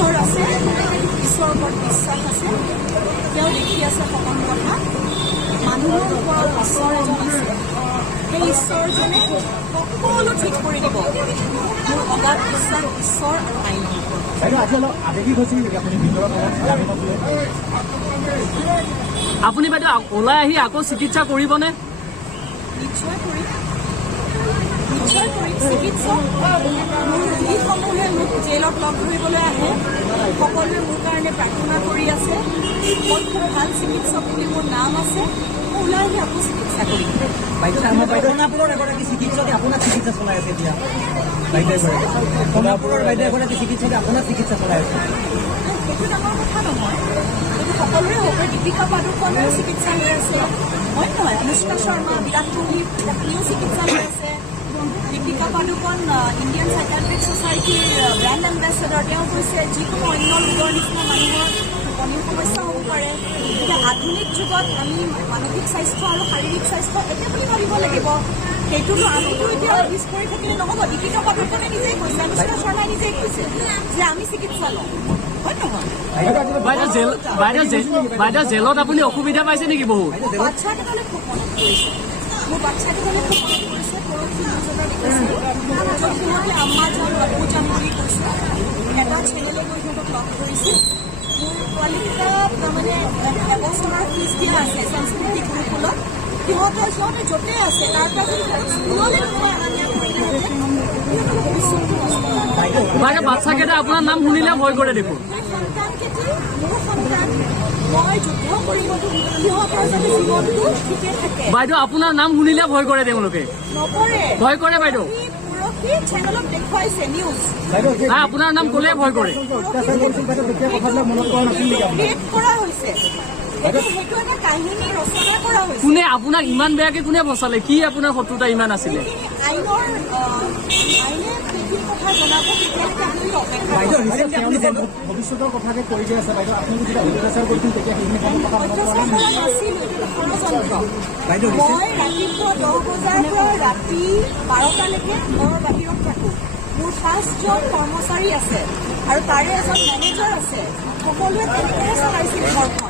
ঈশ্বৰ আছে, ঈশ্বৰৰ ওপৰত বিশ্বাস আছে, তেওঁ দেখি আছে সকলো কথা। মানুহৰ ওপৰত ঈশ্বৰ এজন আছে, সেই ঈশ্বৰজনে সকলো ঠিক কৰি দিব। মোৰ অগাধ বিশ্বাস ঈশ্বৰ আৰু আইনৰ ওপৰত। আপুনি বাইদেউ ওলাই আহি আকৌ চিকিৎসা কৰিবনে? নিশ্চয় কৰিম, নিশ্চয় কৰিম। চিকিৎসক মোৰ ৰোগীসমূহে মোক জেলত লগ ধৰিবলৈ আহে, সকলোৱে মোৰ কাৰণে প্ৰাৰ্থনা কৰি আছে। মই খুব ভাল চিকিৎসক বুলি মোৰ নাম আছে, মই ওলাই আহি আকৌ চিকিৎসা কৰিম। সোণাপুৰৰ এগৰাকী চিকিৎসকে আপোনাক চিকিৎসা চলাই আছে এতিয়া। সোণাপুৰৰ বাইদেউ এগৰাকী চিকিৎসকে আপোনাক চিকিৎসা চলাই আছে। সেইটো ডাঙৰ কথা নহয়, সেইটো সকলোৰে হ'ব পাৰে। দীপিকা পাডুকনেও চিকিৎসা লৈ আছে, হয় নহয়? অনুষ্কা শৰ্মা, বিৰাট কোহলি পত্নীও চিকিৎসা লৈ আছে। দীপিকা পাডুকন ইণ্ডিয়ান চাইকাট্ৰিক ছ'চাইটিৰ ব্ৰেণ্ড এম্বেচেডৰ। তেওঁ কৈছে যিকোনো অন্য ৰোগৰ নিচিনা মানুহৰ টোপনিৰ সমস্যা হ'ব পাৰে। এতিয়া আধুনিক যুগত আমি মানসিক স্বাস্থ্য আৰু শাৰীৰিক স্বাস্থ্য একে বুলি ভাবিব লাগিব। সেইটোতো আমিতো এতিয়া পিছ পৰি থাকিলে নহ'ব। দীপিকা পাডুকনে নিজেই কৈছে, অনুষ্কা শৰ্মাই নিজেই কৈছে যে আমি চিকিৎসা লওঁ, হয় নহয়? বাইদেউ জেলত আপুনি অসুবিধা পাইছে নেকি বহুত? বাচ্চাকেইজনে খুব মনত পৰিছে, মোৰ বাচ্চাকেইজনে খুব মনত পৰিছে। পৰহি নিউজতে দেখিছিলোঁ, য'ত সিহঁতে আম্মা যাম বাবু যাম বুলি কৈছে। এটা চেনেলে গৈ সিহঁতক লগ ধৰিছিল। মোৰ পোৱালীকেইটা তাৰমানে এবছৰৰ ফিজ দিয়া আছে সংস্কৃতিক গুৰুকুলত। সিহঁতে য'তে আছে তাৰ পৰা যদি সিহঁতক স্কুললৈ কোনোবাই অনা নিয়া কৰিলেহেঁতেন, সিহঁতৰ ভৱিষ্যতটো নষ্ট নহয়। বাইদেউ বাচ্চাকেইটা আপোনাৰ নাম শুনিলে ভয় কৰে দেখোন। সন্তানকেইটি মোৰ সন্তান, মই যুদ্ধ কৰিম সিহঁতৰ যাতে জীৱনটো ঠিকে থাকে। বাইদেউ আপোনাৰ নাম শুনিলে ভয় কৰে তেওঁলোকে? নকৰে, ভয় কৰে বাইদেউ? পৰহি চেনেলত দেখুৱাইছে নিউজ, আপোনাৰ নাম ক'লে ভয় কৰে? ক্ৰিয়েট কৰা হৈছে। সেইটো এটা কাহিনী ৰচনা কৰা হৈছে। কোনে আপোনাক ইমান বেয়াকে কোনে বচালে? কি আপোনাৰ শত্ৰুতা ইমান আছিলে? আইনে সেইখিনি কথা জনাব, তেতিয়ালৈকে আমি অপেক্ষা ভৱিষ্যতৰ কথাকে কৈ গৈ আছে বাইদেউ। আপুনি যেতিয়া অত্যাচাৰ কৰিছিল তেতিয়া সেইখিনি অত্যাচাৰ কৰা নাছিল, ষড়যন্ত্ৰ। মই ৰাতিপুৱা 10 বজাৰ পৰা ৰাতি 12টালৈকে ঘৰৰ বাহিৰত থাকোঁ। মোৰ 5জন কৰ্মচাৰী আছে আৰু তাৰে এজন মেনেজাৰ আছে। সকলোৱে তেনেকৈহে চলাইছিল ঘৰখন।